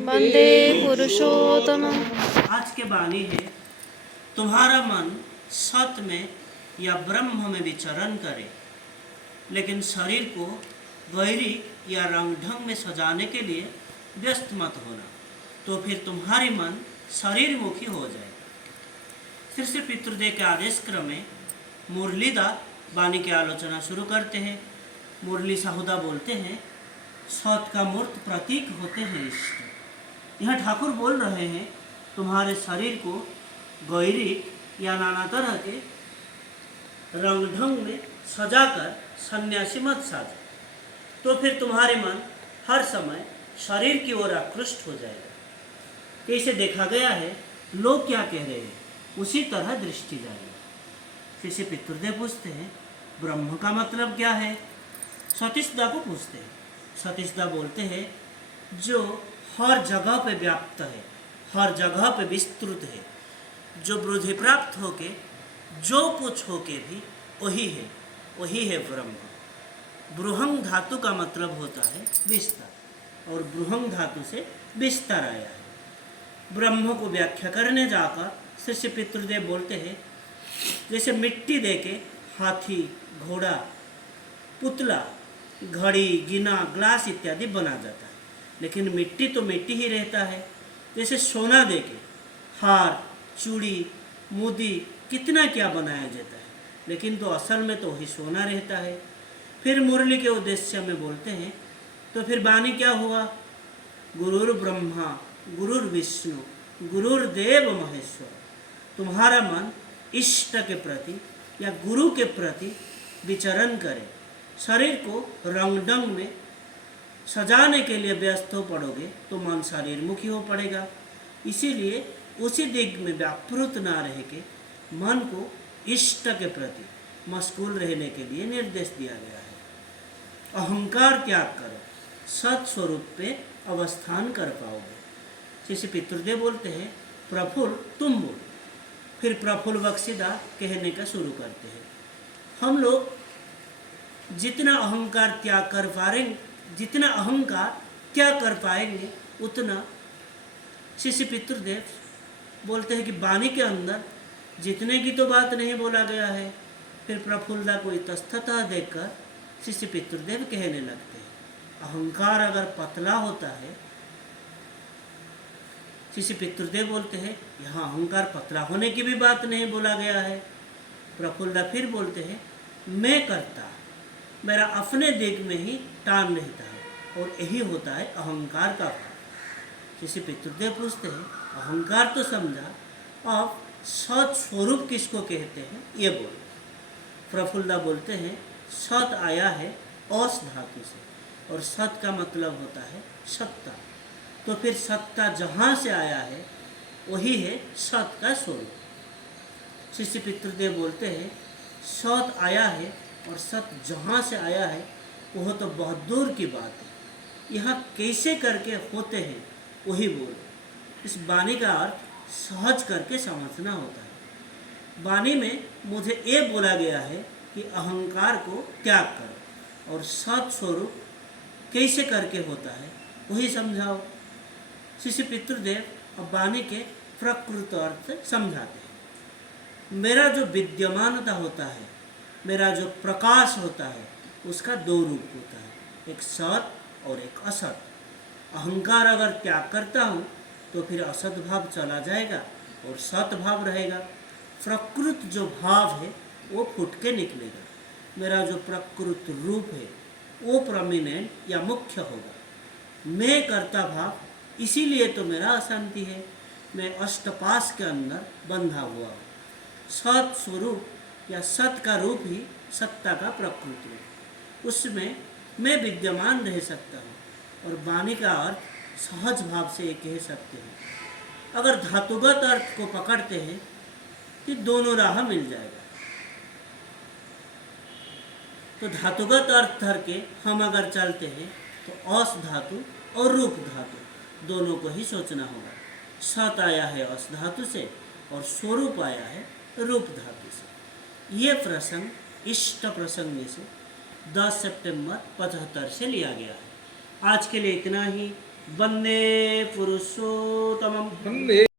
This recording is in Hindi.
वंदे पुरुषोत्तम। आज के वाणी है, तुम्हारा मन सत में या ब्रह्म में विचरण करे, लेकिन शरीर को गहरी या रंग ढंग में सजाने के लिए व्यस्त मत होना, तो फिर तुम्हारी मन शरीर मुखी हो जाएगा। फिर से पितृदेव के आदेश क्रम में मुरलीदा वाणी की आलोचना शुरू करते हैं। मुरली साहुदा बोलते हैं, सत का मूर्त प्रतीक होते हैं इष्ट। यह ठाकुर बोल रहे हैं, तुम्हारे शरीर को गैरिक या नाना तरह के रंग ढंग में सजाकर सन्यासी मत साजो, तो फिर तुम्हारे मन हर समय शरीर की ओर आकृष्ट हो जाएगा। कैसे देखा गया है, लोग क्या कह रहे हैं उसी तरह दृष्टि जाएगी। फिर से पितृदेव पूछते हैं, ब्रह्म का मतलब क्या है? सतीशदा को पूछते हैं। सतीशदा बोलते हैं, जो हर जगह पे व्याप्त है, हर जगह पे विस्तृत है, जो वृद्धि प्राप्त होके जो कुछ होके भी वही है ब्रह्म। बृहंग धातु का मतलब होता है विस्तार, और बृहंग धातु से विस्तार आया है। ब्रह्म को व्याख्या करने जाकर शिष्य पितृदेव बोलते हैं, जैसे मिट्टी देके हाथी, घोड़ा, पुतला, घड़ी, गिना, ग्लास इत्यादि बना जाता है, लेकिन मिट्टी तो मिट्टी ही रहता है। जैसे सोना देके हार, चूड़ी, मोती, कितना क्या बनाया जाता है, लेकिन तो असल में तो वही सोना रहता है। फिर मुरली के उद्देश्य में बोलते हैं, तो फिर वाणी क्या हुआ? गुरुर ब्रह्मा गुरुर विष्णु गुरुर्देव महेश्वर। तुम्हारा मन इष्ट के प्रति या गुरु के प्रति विचरण करे। शरीर को रंग ढंग में सजाने के लिए व्यस्त हो पड़ोगे तो मन शरीर मुखी हो पड़ेगा। इसीलिए उसी दिग में व्यापृत ना रह के मन को इष्ट के प्रति मशगूल रहने के लिए निर्देश दिया गया है। अहंकार त्याग करो, सत स्वरूप पे अवस्थान कर पाओगे। जैसे पितृदेव बोलते हैं, प्रफुल्ल तुम बोल। फिर प्रफुल्ल बख्शीदा कहने का शुरू करते हैं, हम लोग जितना अहंकार त्याग कर पाएंगे, जितना अहंकार त्याग कर पाएंगे, उतना शिष्य पितृदेव बोलते हैं कि वाणी के अंदर जितने की तो बात नहीं बोला गया है। फिर प्रफुल्लदा को इतस्ततः देखकर शिष्य पितृदेव कहने लगते हैं, अहंकार अगर पतला होता है, शिष्य पितृदेव बोलते हैं, यहाँ अहंकार पतला होने की भी बात नहीं बोला गया है। प्रफुल्लदा फिर बोलते हैं, मैं करता, मेरा अपने दिग में ही टान रहता है, और यही होता है अहंकार का भाव। शिष्य पितृदेव पूछते हैं, अहंकार तो समझा, अब सत स्वरूप किसको कहते हैं ये बोलो। प्रफुल्लदा बोलते हैं, सत आया है औस धातु से, और सत का मतलब होता है सत्ता। तो फिर सत्ता जहाँ से आया है वही है सत का स्वरूप। शिष्य पितृदेव बोलते हैं, सत आया है और सत जहाँ से आया है वह तो बहुत दूर की बात है, यहाँ कैसे करके होते हैं वही बोलो। इस वाणी का अर्थ सहज करके समझना होता है। वाणी में मुझे ये बोला गया है कि अहंकार को त्याग करो, और सत स्वरूप कैसे करके होता है वही समझाओ। शिष्य पितृदेव अब वाणी के प्रकृत अर्थ समझाते हैं। मेरा जो विद्यमानता होता है, मेरा जो प्रकाश होता है, उसका दो रूप होता है, एक सत और एक असत। अहंकार अगर त्याग करता हूँ तो फिर असत भाव चला जाएगा और सत भाव रहेगा। प्रकृत जो भाव है वो फूट के निकलेगा। मेरा जो प्रकृत रूप है वो प्रोमिनेंट या मुख्य होगा। मैं करता भाव, इसीलिए तो मेरा अशांति है। मैं अष्टपाश के अंदर बंधा हुआ हूँ। सत स्वरूप या सत का रूप ही सत्ता का प्रकृति है, उसमें मैं विद्यमान रह सकता हूँ। और वाणी का अर्थ सहज भाव से ये कह सकते हैं। अगर धातुगत अर्थ को पकड़ते हैं तो दोनों राह मिल जाएगा। तो धातुगत अर्थ धर के हम अगर चलते हैं तो औस धातु और रूप धातु दोनों को ही सोचना होगा। सत आया है औस धातु से और स्वरूप आया है रूप धातु से। ये प्रसंग इष्ट प्रसंग में से 10 सितंबर 75 से लिया गया है। आज के लिए इतना ही। वंदे पुरुषोत्तमम। वंदे